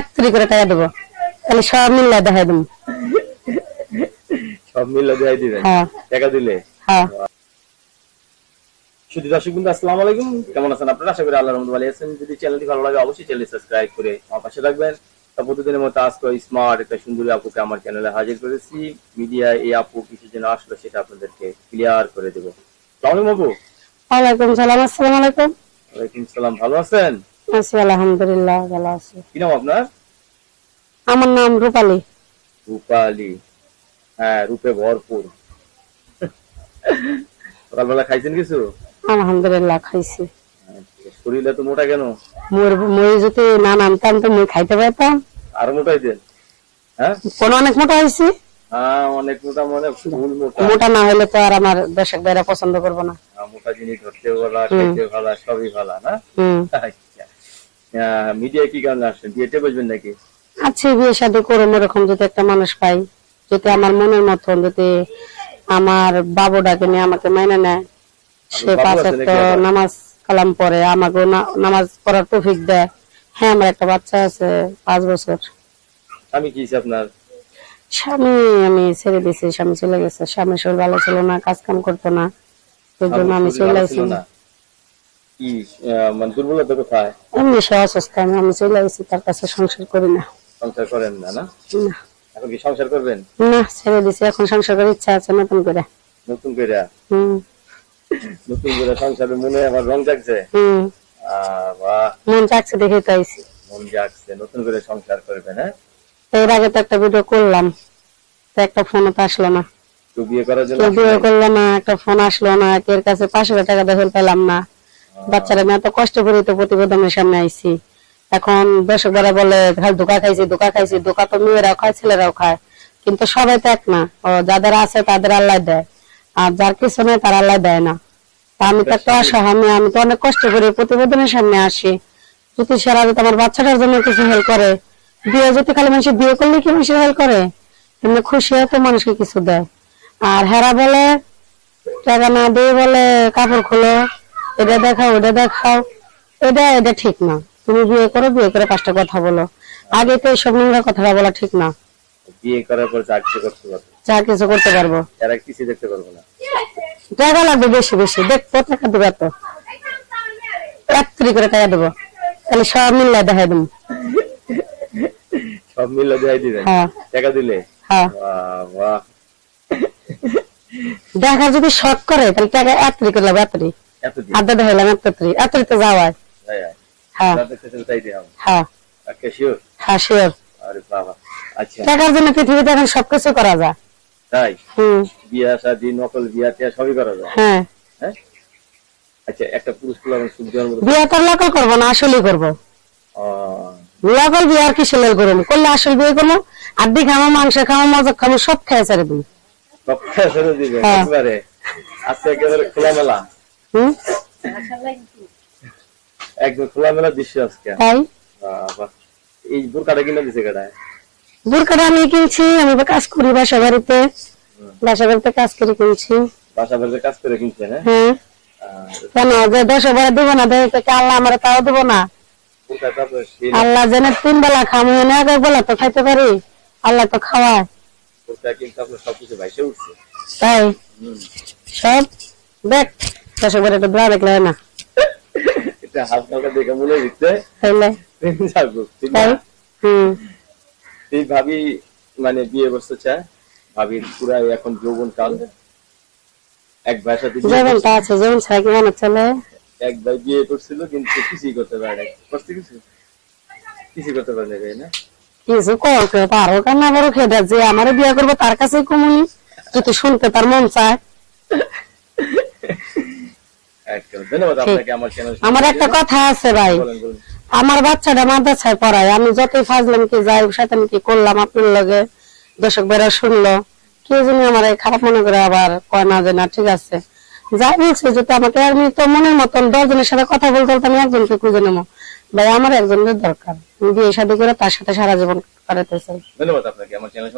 1 করে টাকা দেবো, তাহলে সব মিলে দেখাই দেবো। সব মিলে দেখাই দিবেন টাকা দিলে? হ্যাঁ। শুধু দর্শক বন্ধু আসসালামু আলাইকুম, কেমন আছেন আপনারা? আশা করি আল্লাহর রহমতে ভালো আছেন। যদি চ্যানেলটি ভালো লাগে অবশ্যই চ্যানেল সাবস্ক্রাইব করে আমার পাশে থাকবেন। প্রতিদিনের মতো আজকে স্মার্ট একটা সুন্দরী আপুকে আমার চ্যানেলে হাজির করেছি। মিডিয়া এই আপু কিছু যেন আসলো সেটা আপনাদেরকে ক্লিয়ার করে দেব। আসসালামু আলাইকুম আপু। ওয়ালাইকুম সালাম। আসসালামু আলাইকুম। ওয়ালাইকুম সালাম। ভালো আছেন? আছি আলহামদুলিল্লাহ, ভালো আছি। কি নাম আপনার? আমার নাম রূপালী। রূপালী, হ্যাঁ রূপে ভরপুর। সকালবেলা খাইছেন কিছু? আলহামদুলিল্লাহ খাইছি। শরীরে তো মোটা কেন? মই যদি না নামতাম তো মই খাইতে পারতাম। আরো মোটা হইতেন? হ্যাঁ, কোন অনেক মোটা হয়েছি। হ্যাঁ অনেক মোটা, মানে ফুল মোটা। মোটা না হলে তো আর আমার দর্শক ভাইরা পছন্দ করবো না। মোটা জিনিস ধরতেও ভালো, খাইতেও ভালো, সবই ভালো না? মিডিয়া কি কারণে আসছেন? বিয়েতে বসবেন নাকি? আচ্ছা, বিয়ে শাদী করুন, এরকম যদি একটা মানুষ পাই, যদি আমার মনের মতন, যদি আমার বাবুটাকে নিয়ে আমাকে মেনে নেয়, সে 5 ওয়াক্ত নামাজ কালাম পড়ে, আমাকে নামাজ পড়ার তৌফিক দেয়। হ্যাঁ, আমার একটা বাচ্চা আছে 5 বছর। আমি কি আপনার স্বামী আমি ছেড়ে দিয়েছি, স্বামী চলে গেছে। স্বামী শরীর ভালো ছিল না, কাজ কাম করতো না, এর জন্য আমি চলে আসছি। কি মানে দুর্বলতা কোথায়? এমনি সে অসুস্থ, আমি চলে আসছি তার কাছে। সংসার করি না। সংসার করেন না? না, এখন কি সংসার করবেন? না, ছেড়ে দিছি। এখন সংসার করার ইচ্ছা আছে নতুন করে। নতুন করে? নতুন করে সংসারে মনে আবার রং জাগছে? মন জাগছে দেখে তো আইছি। মন জাগছে, নতুন করে সংসার করবেন? হ্যাঁ, এর আগে তো একটা ভিডিও করলাম, তো একটা ফোন তো আসলো না। তো বিয়ে করার জন্য বিয়ে করলো না, একটা ফোন আসলো না, এর কাছে 500 টাকা দেখে পেলাম না। বাচ্চারা আমি এত কষ্ট করে তো প্রতিবেদনের সামনে আইছি। এখন দর্শকরা বলে ধোকা খাইছি, ধোকা খাইছি। ধোকা তো মেয়েরাও খায়, ছেলেরাও খায়, কিন্তু সবাই তো এক না। যাদের আছে তাদের আল্লাহ দেয়, আর যার কিছু নেই তার আল্লাহ দেয় না। আমি তো একটা অসহায়, আমি তো অনেক কষ্ট করে প্রতিবেদনের সামনে আসি। যদি সারা আমার বাচ্চাটার জন্য কিছু হেল্প করে, বিয়ে যদি খালি মানুষের বিয়ে করলে কি মানুষের হেল্প করে, এমনি খুশি হয়তো মানুষকে কিছু দেয়। আর হেরা বলে টাকা না দিয়ে বলে কাপড় খোলো, এটা দেখাও ওটা দেখাও, এটা ঠিক না। তুমি বিয়ে করো, বিয়ে করে 5টা কথা বলো। আগে তো এইসব নোংরা কথাটা বলা ঠিক না। বিয়ে করার পর যা কিছু করতে পারবো, যা কিছু করতে পারবো, এরা কিছু দেখতে পারবো না। টাকা লাগবে বেশি বেশি, দেখবো টাকা দেবো, এত 1 করে টাকা দেবো, তাহলে সব মিলে দেখাই দেবো। সব মিলে দেখাই দিবেন টাকা দিলে? দেখা যদি শখ করে তাহলে টাকা 1 করে লাগবে। 1 আধা দেখাইলাম 1 তো যাওয়ায়। টাকার জন্য পৃথিবীতে এখন সবকিছু করা যায়। তাই? বিয়া শাদী, নকল বিয়া টিয়া সবই করা যায়? হ্যাঁ। আচ্ছা, একটা পুরুষ বিয়া তো নকল করবো না, আসলেই করবো। নকল বিয়ে আর কি সেলাই করবো? করলে আসল বিয়ে করবো। আড্ডি খামো, মাংস খামো, মজা খামো, সব খেয়ে ছেড়ে দিই। সব খেয়ে ছেড়ে দিবে একবারে? আজকে একেবারে খোলামেলা, একদম খোলামেলা দৃশ্য আজকে। তাই এই বোরকাটা কিনে দিছে কেডায়? বোরকাটা আমি কিনছি, আমি তো কাজ করি বাসা বাড়িতে। বাসা বাড়িতে কাজ করে কিনছি। বাসা বাড়িতে কাজ করে কিনছে? না হ্যাঁ। কেন যে 10 বারে দিব না, দেখে আল্লাহ আমার তাও দিব না? আল্লাহ জানে 3 বেলা খামো না, 1 বেলা তো খাইতে পারি। আল্লাহ তো খাওয়ায়। সবকিছু ভাইসে উঠছে। তাই সব দেখ 10 বারে তো দোয়া দেখলে না। এটা হালকা দেখে মনে হচ্ছে এই ভাবি মানে বিয়ে বসতে চায়। ভাবির পুরা এখন যৌবন কাল। এক ভাইয়ের সাথে যৌবনটা আছে, যৌবন ছাড়া কি মনে চলে? এক ভাই বিয়ে করছিল কিন্তু কিছুই করতে পারে না। করতে কিছু করতে পারে না। কিছু করতে পারো কেন? বড় খেয়ে যে আমার বিয়ে করবো তার কাছে কমুনি, যদি শুনতে তার মন চায়। আমার একটা কথা আছে ভাই, আমার বাচ্চাটা মাদ্রাসায় পড়ায়, আমি যতই ফাজলাম কি যাই শয়তানি কি করলাম আপনার লগে, দর্শক বেরা শুনলো, কেউ জানি আমার খারাপ মনে করে আবার কয় না যে না ঠিক আছে যাই বলছে। যদি আমাকে আমি তো মনের মতন 10 জনের সাথে কথা বলতে আমি একজনকে খুঁজে নেবো। ভাই আমার একজনের দরকার, বিয়ে শাদী করে তার সাথে সারা জীবন কাটাতে চাই। ধন্যবাদ আপনাকে। আমার চ্যানেল